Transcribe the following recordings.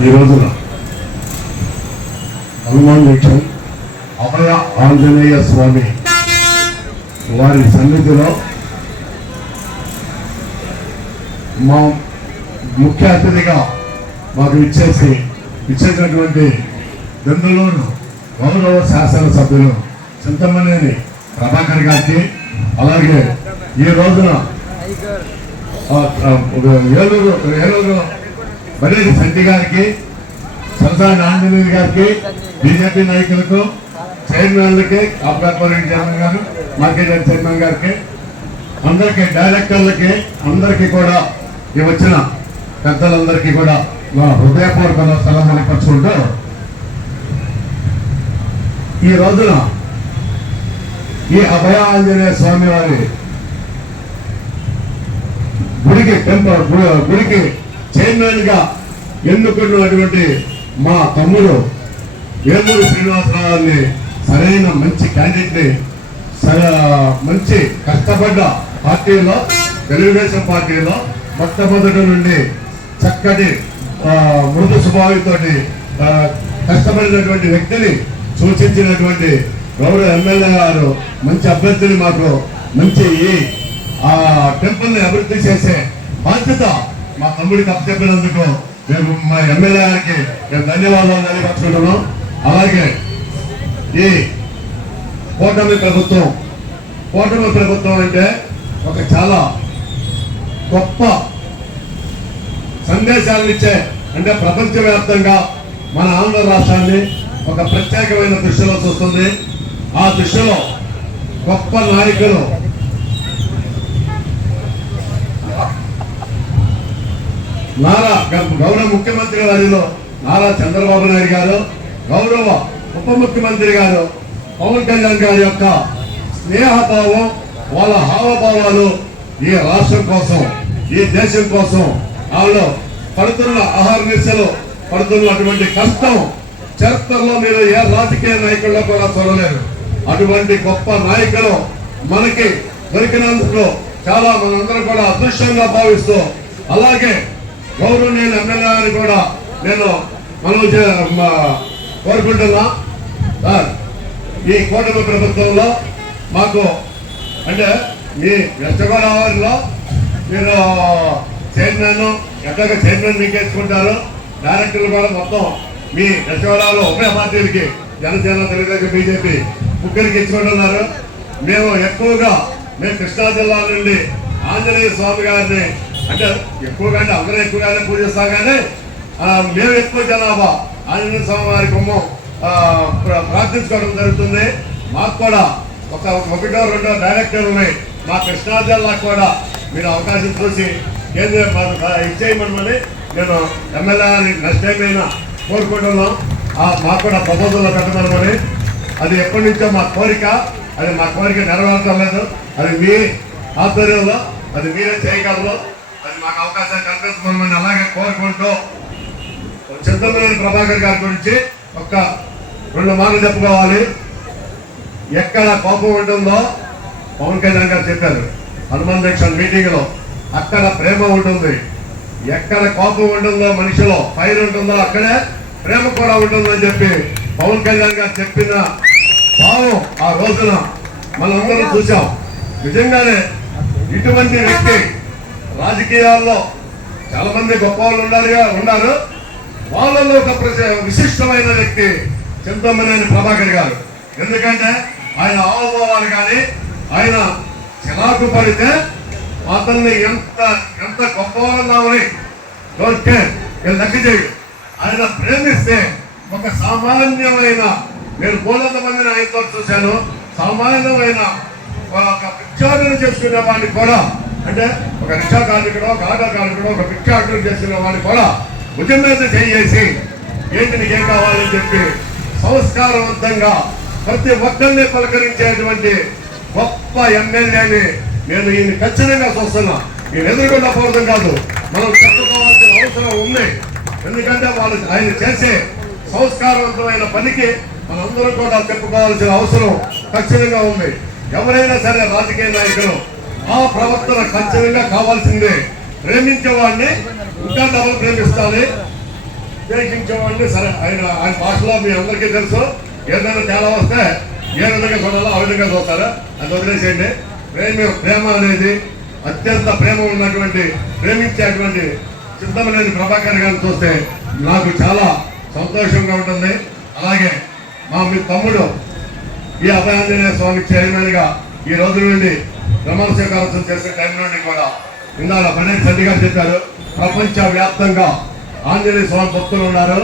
ఈ రోజున హనుమాన్ జంక్షన్ అభయ ఆంజనేయ స్వామి వారి సన్నిధిలో మా ముఖ్య అతిథిగా మాకు ఇచ్చేసినటువంటి బెంగళూరు గౌరవ శాసనసభ్యులు చింతమనేని ప్రభాకర్ గారికి, అలాగే ఈ రోజున ఏలూరు బలేరి సంటి గారికి, సరసాని ఆంజనేయులు గారికి, బీజేపీ నాయకులకు, చైర్మన్లకి, కార్పొరేట్ చైర్మన్ గారు, మార్కెట్ చైర్మన్ గారికి, అందరికీ, డైరెక్టర్లకి, అందరికీ కూడా ఈ వచ్చిన పెద్దలందరికీ కూడా మా హృదయపూర్వక నమస్కారం పరుచుకుంటూ, ఈ రోజున ఈ అభయ ఆంజనేయ స్వామి వారి గుడికి చైర్మన్ గా ఎన్నుకున్నటువంటి మా తమ్ముడు వేమూరి శ్రీనివాసరావుని సరైన మంచి క్యాండిడేట్ ని, మంచి కష్టపడ్డ పార్టీలో, తెలుగుదేశం పార్టీలో మొట్టమొదటి నుండి చక్కటి మృదు స్వభావంతో కష్టపడినటువంటి వ్యక్తిని సూచించినటువంటి గౌరవ ఎమ్మెల్యే గారు మంచి అభ్యర్థిని మాకు మంచి ఆ టెంపుల్ ని అభివృద్ధి చేసే బాధ్యత మా తమ్ముడికి అప్పచెప్పినందుకు మేము మా ఎమ్మెల్యే గారికి మేము ధన్యవాదాలు తెలియపరుచుకుంటున్నాం. అలాగే ఈ కూటమి ప్రభుత్వం అంటే ఒక చాలా గొప్ప సందేశాలను ఇచ్చే, అంటే ప్రపంచవ్యాప్తంగా మన ఆంధ్ర రాష్ట్రాన్ని ఒక ప్రత్యేకమైన దృష్టిలో చూస్తుంది. ఆ దృష్టిలో గొప్ప నాయకులు గౌరవ ముఖ్యమంత్రి వారిలో నారా చంద్రబాబు నాయుడు గారు, గౌరవ ఉప ముఖ్యమంత్రి గారు పవన్ కళ్యాణ్ గారి యొక్క స్నేహభావం, వాళ్ళ హావభావాలు ఈ రాష్ట్రం కోసం, ఈ దేశం కోసం వాళ్ళు పడుతున్న ఆహార నిశలు పడుతున్నటువంటి కష్టం చరిత్రలో మీరు ఏ రాజకీయ నాయకుల్లో కూడా చూడలేరు. అటువంటి గొప్ప నాయకులు మనకి దొరికినందుకు చాలా మనందరం కూడా అదృష్టంగా భావిస్తూ, అలాగే గౌరవనీయులు ఎమ్మెల్యే కూడా నేను కోరుకుంటున్నా. ఈ కూటమి ప్రభుత్వంలో మాకు అంటే మీ వెస్ట్ గోదావరిలో మీరు చైర్మన్ ఎక్కడ చైర్మన్ మీకేసుకుంటారు, డైరెక్టర్లు కూడా మొత్తం మీ వెస్ట్ గోదావరిలో ఉభయ పార్టీలకి, జనసేన, తెలుగుదేశం, బీజేపీ ముగ్గురికి ఇచ్చుకుంటున్నారు. మేము కృష్ణా జిల్లా నుండి ఆంజనేయ స్వామి గారిని అంటే ఎక్కువగా, అంటే అందరూ ఎక్కువగానే పూజిస్తాం, కానీ మేము ఎక్కువ జనాభా ఆంజనేయ స్వామి వారి కుమ్మం ప్రార్థించుకోవడం జరుగుతుంది. మాకు కూడా ఒకటో రెండో డైరెక్టర్లు మా కృష్ణా జిల్లా కూడా మీరు అవకాశం చూసి కేంద్ర ఇచ్చేయమని నేను ఎమ్మెల్యే నెక్స్ట్ టైం అయినా కోరుకుంటున్నాం. మాకు కూడా ప్రపోజల్లో పెట్టమని, అది ఎప్పటి నుంచో మా కోరిక, అది మా కోరిక నెరవేరటం లేదు. అది మీ ఆధ్వర్యంలో అది మీరే చేయగలరు, అది మాకు అవకాశం కల్పించమని అలాగే కోరుకుంటూ, చింతమనేని ప్రభాకర్ గారి గురించి ఒక్క 2 మాటలు చెప్పుకోవాలి. ఎక్కడ కోపం ఉంటుందో పవన్ కళ్యాణ్ గారు చెప్పారు హనుమాన్ జంక్షన్ మీటింగ్ లో, అక్కడ ప్రేమ ఉంటుంది. ఎక్కడ కోపం ఉంటుందో, మనిషిలో ఫైర్ ఉంటుందో, అక్కడే ప్రేమ కూడా ఉంటుందని చెప్పి పవన్ కళ్యాణ్ గారు చెప్పిన భావం ఆ రోజున మనందరం చూసాం. నిజంగానే ఇటువంటి వ్యక్తి రాజకీయాల్లో చాలా మంది గొప్ప వాళ్ళు ఉన్నారు. వాళ్ళలో ఒక విశిష్టమైన వ్యక్తి చింతమనేని ప్రభాకర్ గారు. ఎందుకంటే ఆయన ఆవభావాలు కానీ, ఆయన చిరాకు పడితే అతన్ని ఎంత గొప్పవాళ్ళని లెక్క చేయడు. ఆయన ప్రేమిస్తే ఒక సామాన్యమైన, నేను బోలంత మందిని ఆయనతో చూశాను, సామాన్యమైన ఒక భిక్షాటన చేసుకునే వాడిని కూడా, అంటే ఒక రిక్షా కార్మికుడు, ఒక ఆటో కార్మికుడు, ఒక భిక్షాటన చేసుకునే వాడిని కూడా భుజం మీద చేసి ఏంటి నీకేం కావాలని చెప్పి సంస్కారవంతంగా ప్రతి ఒక్కరిని పలకరించేటువంటి గొప్ప ఎమ్మెల్యేని నేను ఈయన ఖచ్చితంగా చూస్తున్నా. నేను ఎదురుకుండా పోవడం కాదు, మనం చెప్పుకోవాల్సిన అవసరం ఉంది. ఎందుకంటే ఆయన చేసే సంస్కారవంతమైన పనికి మనందరూ కూడా చెప్పుకోవాల్సిన అవసరం ఖచ్చితంగా ఉంది. ఎవరైనా సరే రాజకీయ నాయకులు ఆ ప్రవర్తన ఖచ్చితంగా కావాల్సిందే. ప్రేమించేవాడిని ఇంకా డబల్ ప్రేమిస్తాను, ఉద్దేశించేవాడిని సరే ఆయన భాషలో మీ అందరికీ తెలుసు. ఏదైనా తేడా వస్తే ఏ విధంగా చూడాలో ఆ విధంగా చూస్తారా, అది వదిలేసేయండి. ప్రేమ అనేది అత్యంత ప్రేమ ఉన్నటువంటి ప్రేమించేటువంటి సిద్ధమనేని ప్రభాకర్ గారిని చూస్తే నాకు చాలా సంతోషంగా ఉంటుంది. అలాగే మీ తమ్ముడు ఈ అభయాంజనేయ స్వామి చైర్మన్ గా ఈ రోజు నుండి ప్రమాణ స్వీకారం చేసే టైం నుండి కూడా ఇందాక పనేటి చండి గారు చెప్పారు, ప్రపంచ వ్యాప్తంగా ఆంజనేయ స్వామి భక్తులు ఉన్నారు.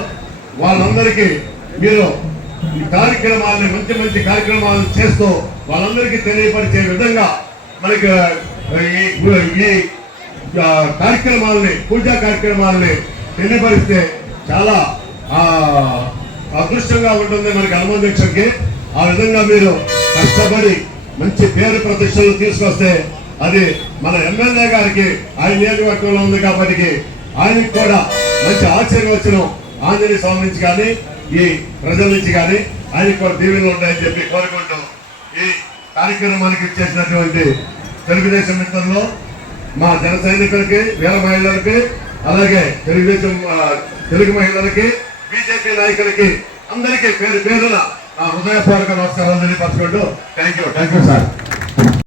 వాళ్ళందరికీ మీరు ఈ కార్యక్రమాలని మంచి మంచి కార్యక్రమాలను చేస్తూ వాళ్ళందరికీ తెలియపరిచే విధంగా మనకి ఈ కార్యక్రమాలని పూజా కార్యక్రమాలని తెలియపరిస్తే చాలా అదృష్టంగా ఉంటుంది మనకి హనుమాన్ దీక్షకి. ఆ విధంగా మీరు కష్టపడి మంచి పేరు ప్రతిష్టలు తీసుకొస్తే అది మన ఎమ్మెల్యే గారికి ఆయన నియోజకవర్గంలో ఉంది కాబట్టి ఆయనకి కూడా మంచి ఆశీర్వచనం ఆంజనేయ స్వామి నుంచి కానీ ఈ ప్రజల నుంచి కానీ ఆయనకి కూడా దీవెనలు ఉంటాయని చెప్పి కోరుకుంటూ ఈ కార్యక్రమానికి ఇచ్చేసినటువంటి తెలుగుదేశం మిత్రులు, మా జన సైనికులకి, వీర మహిళలకి, అలాగే తెలుగుదేశం తెలుగు మహిళలకి, బీజేపీ నాయకులకి అందరికీ పేరు పేరున హృదయపూర్వక నమస్కారాలు తెలియపరచుకుంటూ థ్యాంక్ యూ సార్.